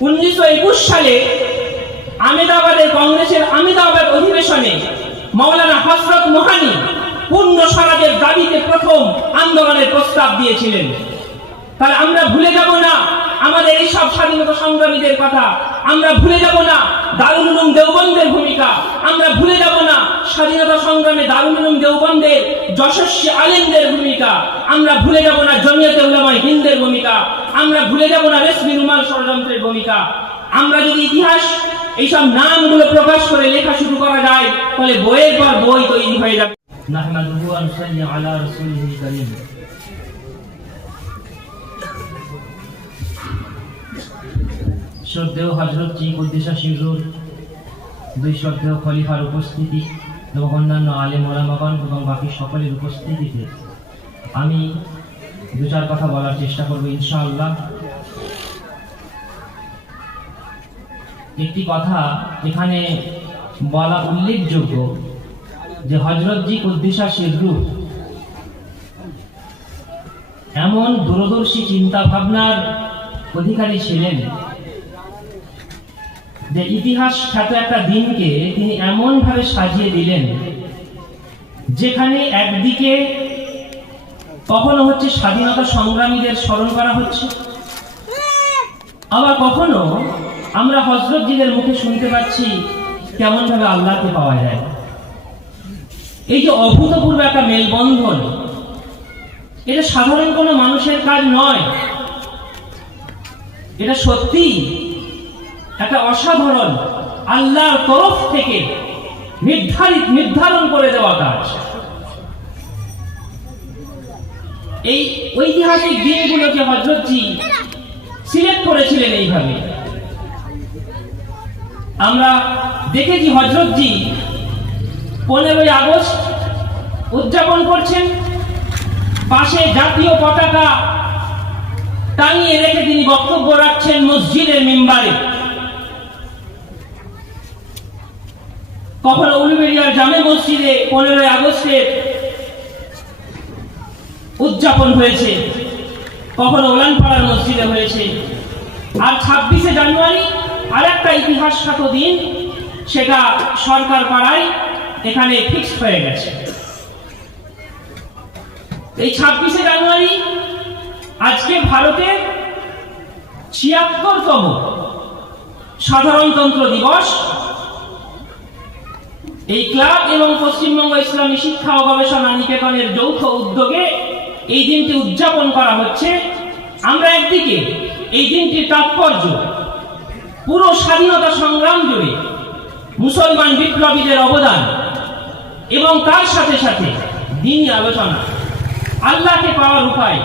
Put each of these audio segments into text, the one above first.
উনিশশো একুশ সালে আমেদাবাদের কংগ্রেসের আমেদাবাদ অধিবেশনে মৌলানা হসরত মোহানি পূর্ণ স্বরাজের দাবিতে প্রথম আন্দোলনের প্রস্তাব দিয়েছিলেন। তাহলে আমরা ভুলে যাব না আমাদের এই সব স্বাধীনতা সংগ্রামীদের কথা। আমরা ভুলে যাব না দারুল উলুম দেওবন্দের ভূমিকা। আমরা ভুলে যাব না স্বাধীনতা সংগ্রামে দারুল উলুম দেওবন্দের, যশস্বী আলেমদের ভূমিকা। আমরা ভুলে যাব না জমিয়তে উলামায়ে হিন্দের ভূমিকা। আমরা ভুলে যাব না রেশমি রুমাল ষড়যন্ত্রের ভূমিকা। আমরা যদি ইতিহাস, এইসব নামগুলো প্রকাশ করে লেখা শুরু করা যায়, তাহলে বইয়ের পর বই তৈরি হয়ে যাবে। নাহমাদুহু আলা কারীম। শ্রদ্ধেয় হজরত জি উদ্দেশা শিরুর দুই শ্রদ্ধেয় খলিফার উপস্থিতি এবং অন্যান্য আলে ওলামাগণ এবং বাকি সকলের উপস্থিতিতে আমি দু চার কথা বলার চেষ্টা করব ইনশাআল্লাহ। একটি কথা এখানে বলা উল্লেখযোগ্য যে হজরত জি উদ্দেশা শিরু এমন দূরদর্শী চিন্তা ভাবনার অধিকারী ছিলেন যে ইতিহাস খ্যাত একটা দিনকে তিনি এমন ভাবে সাজিয়ে দিলেন, যেখানে একদিকে কখনো হচ্ছে স্বাধীনতা সংগ্রামীদের স্মরণ করা হচ্ছে, আবার কখনো আমরা হজরতজিদের মুখে শুনতে পাচ্ছি কেমন ভাবে আল্লাহকে পাওয়া যায়। এই যে অভূতপূর্ব একটা মেলবন্ধন, এটা সাধারণ কোনো মানুষের কাজ নয়। এটা সত্যি একটা অসাধারণ আল্লাহর তরফ থেকে নির্ধারিত, নির্ধারণ করে দেওয়া কাজ। এই ঐতিহাসিক দিনগুলোকে হজরতজি সিলেক্ট করেছিলেন এইভাবে। আমরা দেখেছি হজরতজি পনেরোই আগস্ট উদযাপন করছেন, পাশে জাতীয় পতাকা টাঙিয়ে রেখে তিনি বক্তব্য রাখছেন মসজিদের মেম্বারে। কখনো উলুবেড়িয়ার জামে মসজিদে পনেরোই আগস্টের উদযাপন হয়েছে, কখনো ওলানপাড়ার মসজিদে হয়েছে। আর ছাব্বিশে জানুয়ারি আর একটা ইতিহাস দিন, সেটা সরকার পাড়ায় এখানে ফিক্সড হয়ে গেছে। এই ছাব্বিশে জানুয়ারি আজকে ভারতের ছিয়াত্তরতম সাধারণতন্ত্র দিবস। এই ক্লাব এবং পশ্চিমবঙ্গ ইসলামী শিক্ষা ও গবেষণা নিকেতনের যৌথ উদ্যোগে এই দিনটি উদযাপন করা হচ্ছে। আমরা একদিকে এই দিনটির তাৎপর্য, পুরো স্বাধীনতা সংগ্রাম জুড়ে মুসলমান বিপ্লবীদের অবদান এবং তার সাথে সাথে দিনই আলোচনা, আল্লাহকে পাওয়ার উপায়,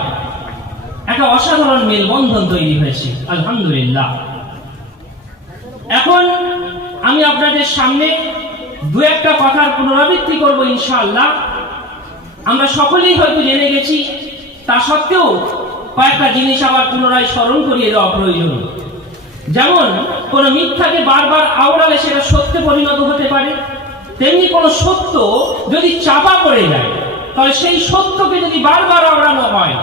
একটা অসাধারণ মেলবন্ধন তৈরি হয়েছে, আলহামদুলিল্লাহ। এখন আমি আপনাদের সামনে দু একটা কথার পুনরাবৃত্তি করব ইনশাআল্লাহ। আমরা সকলেই হয়তো জেনে গেছি, তা সত্ত্বেও কয়েকটা জিনিস আবার পুনরায় স্মরণ করিয়ে দেওয়া প্রয়োজন। যেমন, কোনো মিথ্যাকে বারবার আওড়ালে সেটা সত্যে পরিণত হতে পারে, তেমনি কোনো সত্য যদি চাপা পড়ে যায়, তাহলে সেই সত্যকে যদি বারবার আওড়ানো হয়,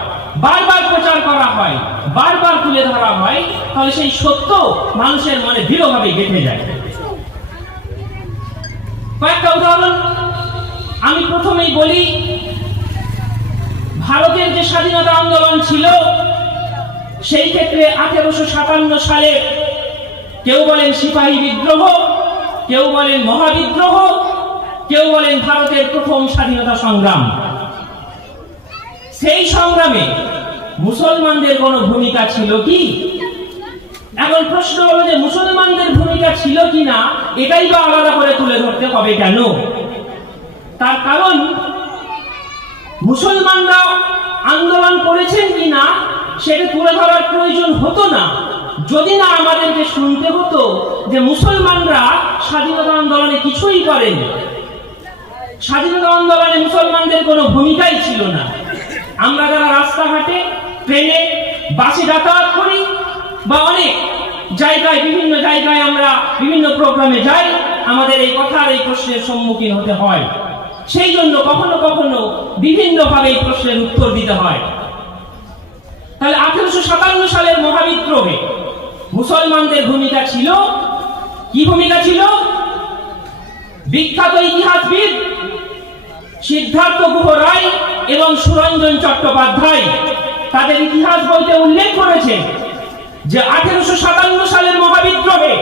বারবার প্রচার করা হয়, বারবার তুলে ধরা হয়, তাহলে সেই সত্য মানুষের মনে দৃঢ়ভাবে গেঁথে যায়। কয়েকটা উদাহরণ আমি প্রথমেই বলি। ভারতের যে স্বাধীনতা আন্দোলন ছিল, সেই ক্ষেত্রে আঠেরোশো সাতান্ন সালে কেউ বলেন সিপাহী বিদ্রোহ, কেউ বলেন মহাবিদ্রোহ, কেউ বলেন ভারতের প্রথম স্বাধীনতা সংগ্রাম। সেই সংগ্রামে মুসলমানদের কোনো ভূমিকা ছিল কি? এখন প্রশ্ন হলো যে মুসলমানদের ভূমিকা ছিল কিনা, এটাই বা আলাদা করে তুলে ধরতে হবে কেন? তার কারণ, মুসলমানরা আন্দোলন করেছেন কিনা, সেটা তুলে ধরার প্রয়োজন হতো না। যদি না আমাদেরকে শুনতে হতো যে মুসলমানরা স্বাধীনতা আন্দোলনে কিছুই করেন, স্বাধীনতা আন্দোলনে মুসলমানদের কোনো ভূমিকাই ছিল না। আমরা যারা রাস্তাঘাটে, ট্রেনে, বাসে যাতায়াত করি বা অনেক জায়গায়, বিভিন্ন জায়গায় আমরা বিভিন্ন প্রোগ্রামে যাই, আমাদের এই কথার এই প্রশ্নের সম্মুখীন হতে হয়। সেই জন্য কখনো কখনো বিভিন্নভাবে এই প্রশ্নের উত্তর দিতে হয়। তাহলে আঠেরোশো সাতান্ন সালের মহাবিদ্রোহে মুসলমানদের ভূমিকা ছিল, কি ভূমিকা ছিল? বিখ্যাত ইতিহাসবিদ সিদ্ধার্থ গুহ রায় এবং সুরঞ্জন চট্টোপাধ্যায় তাদের ইতিহাস বইতে উল্লেখ করেছেন। যে আঠেরোশো সাতান্ন সালের মহাবিদ্রোহে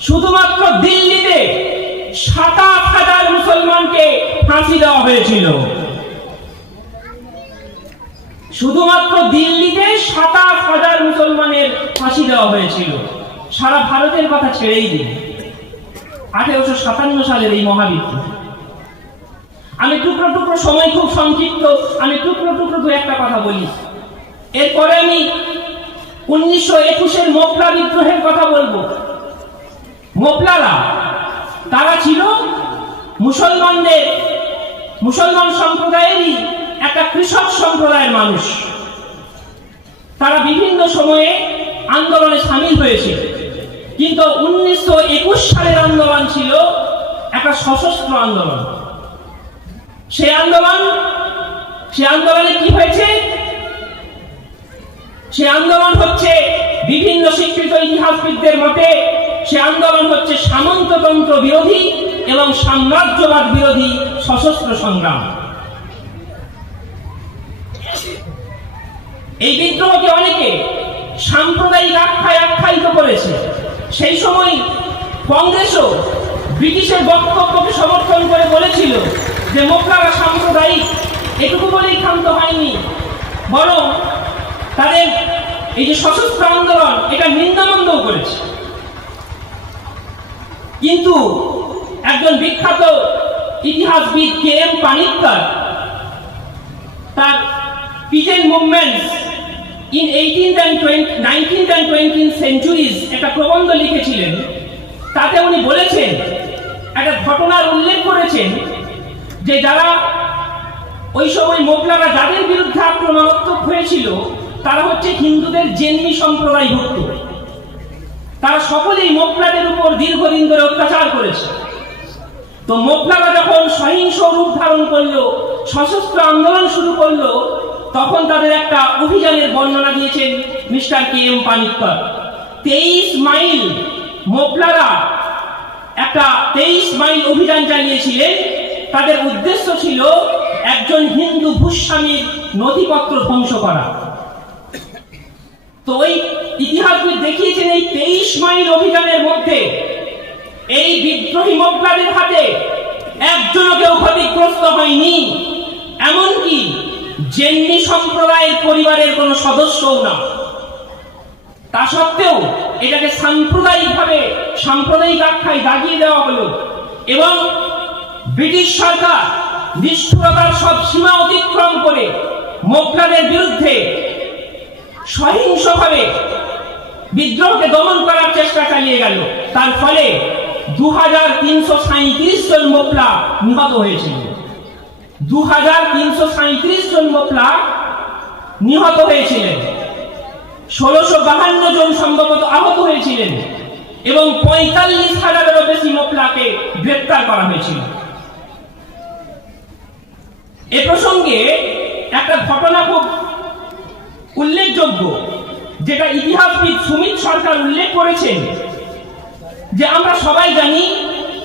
শুধুমাত্র দিল্লিতে সাতাশ হাজার মুসলমানকে ফাঁসি দেওয়া হয়েছিল। শুধুমাত্র দিল্লিতে সাতাশ হাজার মুসলমানের ফাঁসি দেওয়া হয়েছিল। সারা ভারতের কথা ছেড়েই দিন। আঠেরোশো সাতান্ন সালের এই মহাবিদ্রোহ। আমি টুকরো টুকরো সময় খুব সংক্ষিপ্ত, আমি টুকরো টুকরো দু একটা কথা বলি। এরপরে আমি উনিশশো একুশের মোপলা বিদ্রোহের কথা বলব। মোপলারা তারা ছিল মুসলমানদের, মুসলমান সম্প্রদায়েরই একটা কৃষক সম্প্রদায়ের মানুষ। তারা বিভিন্ন সময়ে আন্দোলনে সামিল হয়েছে। কিন্তু উনিশশো একুশ সালের আন্দোলন ছিল একটা সশস্ত্র আন্দোলন। সেই আন্দোলন, সে আন্দোলনে কি হয়েছে? সে আন্দোলন হচ্ছে বিভিন্ন স্বীকৃত ইতিহাসবিদদের মতে, সে আন্দোলন হচ্ছে সামন্ততন্ত্র বিরোধী এবং সাম্রাজ্যবাদ বিরোধী সশস্ত্র সংগ্রাম। এই বিদ্রোহকে অনেকে সাম্প্রদায়িক আখ্যায় আখ্যায়িত করেছে। সেই সময় কংগ্রেসও ব্রিটিশের বক্তব্যকে সমর্থন করে বলেছিল যে মোকলারা সাম্প্রদায়িক, এটুকু বলেই ক্ষান্ত হয়নি। বরং তাদের এই যে সশস্ত্র আন্দোলন, এটা নিন্দামন্দও করেছে। কিন্তু একজন বিখ্যাত ইতিহাসবিদ কে এম পানিক্কর, তার peasant movements in eighteenth and twenty nineteenth and twentieth centuries একটা প্রবন্ধ লিখেছিলেন। তাতে উনি বলেছেন, একটা ঘটনার উল্লেখ করেছেন যে যারা ওই সময় মোগলারা যাদের বিরুদ্ধে আক্রমণাত্মক হয়েছিল তারা হচ্ছে হিন্দুদের জেন্মি সম্প্রদায়ভুক্ত তারা সকলেই মোগলাদের উপর দীর্ঘদিন ধরে অত্যাচার করেছে। তো মোগলারা যখন সহিংস রূপ ধারণ করল, সশস্ত্র আন্দোলন শুরু করল, তখন তাদের একটা অভিযানের বর্ণনা দিয়েছেন মিস্টার কে এম পানিক্কর তেইশ মাইল মোগলারা একটা তেইশ মাইল অভিযান চালিয়েছিলেন। তাদের উদ্দেশ্য ছিল একজন হিন্দু ভূস্বামীর নথিপত্র ধ্বংস করা। তো ওই ইতিহাসবিদ দেখিয়েছেন এই তেইশ মাইল অভিযানের মধ্যে এই বিদ্রোহী মোগলাদের হাতে একজনও কেউ ক্ষতিগ্রস্ত হয়নি। এমনকি জেন্নি সম্প্রদায়ের পরিবারের কোনো সদস্যও না। তা সত্ত্বেও এটাকে সাম্প্রদায়িকভাবে, সাম্প্রদায়িক আখ্যায় দাগিয়ে দেওয়া হলো এবং ব্রিটিশ সরকার নিষ্ঠুরতার সব সীমা অতিক্রম করে মোগলাদের বিরুদ্ধে সহিংসভাবে বিদ্রোহকে দমন করার চেষ্টা চালিয়ে গেল। তার ফলে দু হাজার তিনশো সাঁত্রিশ জন মোপলা নিহত হয়েছিল। দু হাজার তিনশো সাঁত্রিশ জন মোপলা নিহত হয়েছিলেন। ষোলোশো বাহান্ন জন সম্ভবত আহত হয়েছিলেন এবং পঁয়তাল্লিশ হাজারেরও বেশি মোপলাকে গ্রেপ্তার করা হয়েছিল। এ প্রসঙ্গে একটা ঘটনা খুব উল্লেখযোগ্য যেটা ইতিহাসবিদ সুমিত সরকার উল্লেখ করেছেন যে আমরা সবাই জানি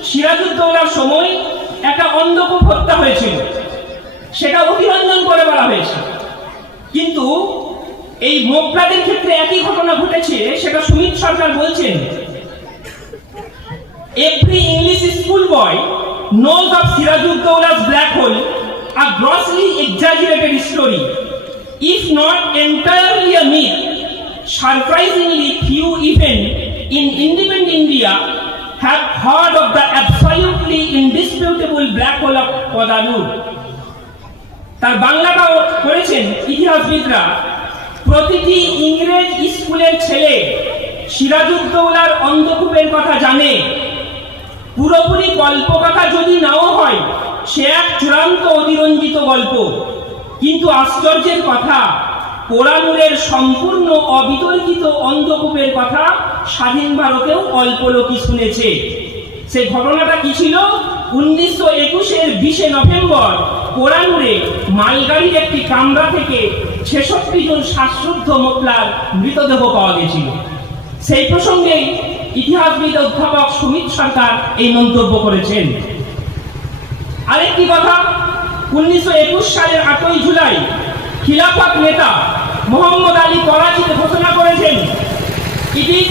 সিরাজউদ্দৌলার সময় একটা অন্ধকূপ হত্যা হয়েছিল। সেটা অভিনন্দন করে বলা হয়েছে। কিন্তু এই মোগলাদের ক্ষেত্রে একই ঘটনা ঘটেছে সেটা সুমিত সরকার বলছেন। Every English school boy knows of Sirajuddaular's black hole, a grossly exaggerated story. If not entirely a myth, surprisingly few even in independent India have heard of the absolutely indisputable black hole of Kodanur. তার বাংলাটাও করেছেন ইতিহাসবিদরা প্রতিটি ইংরেজ স্কুলের ছেলে সিরাজউদ্দৌলার অন্ধকূপের কথা জানে পুরোপুরি গল্পকথা যদি নাও হয় সে এক চূড়ান্ত অতিরঞ্জিত গল্প কিন্তু আশ্চর্যের কথা পোড়ানুরের সম্পূর্ণ অবিতর্কিত অন্ধকূপের কথা স্বাধীন ভারতেও অল্প লোকই শুনেছে। সে ঘটনাটা কি ছিল? উনিশশো একুশের বিশে নভেম্বর পোড়ানুরে মালগাড়ির একটি কামরা থেকে ছেষট্টি জন শ্বাসরুদ্ধ মোকলার মৃতদেহ পাওয়া গেছিল। সেই প্রসঙ্গে ইতিহাসবিদ অধ্যাপক সুমিত সরকার এই মন্তব্য করেছেন। আরেকটি কথা সালের আটই জুলাই খিলাফত নেতা মোহাম্মদ আলী করাচিতে ঘোষণা করেছেন, It.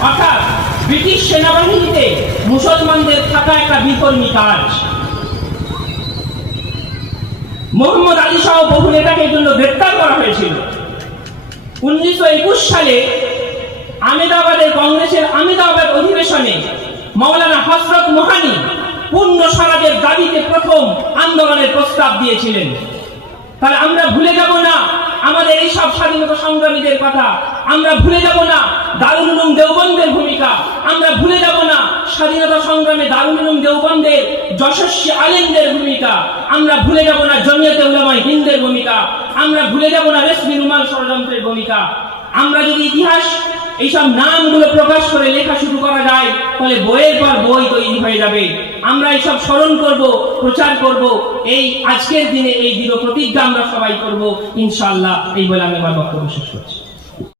অর্থাৎ ব্রিটিশ সেনাবাহিনীতে মুসলমানদের থাকা একটা বিকর্মী কাজ মোহাম্মদ আলী সহ বহু নেতাকে জন্য গ্রেপ্তার করা হয়েছিল উনিশশো একুশ সালে আমেদাবাদের কংগ্রেসের আমেদাবাদ অধিবেশনে মাওলানা হসরত মোহানি পূর্ণ স্বরাজের দাবিতে প্রথম আন্দোলনের প্রস্তাব দিয়েছিলেন। তাহলে আমরা ভুলে যাব না আমাদের এই সব স্বাধীনতা সংগ্রামীদের কথা। আমরা ভুলে যাব না দারুল উলুম দেওবন্দের ভূমিকা। আমরা ভুলে যাব না স্বাধীনতা সংগ্রামে দারুল উলুম দেওবন্দের, যশস্বী আলেমদের ভূমিকা। আমরা ভুলে যাব না জমিয়তে উলামায়ে হিন্দের ভূমিকা। আমরা ভুলে যাব না রেশমি রুমাল ষড়যন্ত্রের ভূমিকা। আমরা যদি ইতিহাস এইসব নামগুলো প্রকাশ করে লেখা শুরু করা যায়, ফলে বইয়ের পর বই তৈরি হয়ে যাবে। আমরা এইসব স্মরণ করব, প্রচার করব, এই আজকের দিনে এই দৃঢ় প্রতিজ্ঞা আমরা সবাই করব। ইনশাল্লাহ এই বলে আমি আমার বক্তব্য শেষ করছি।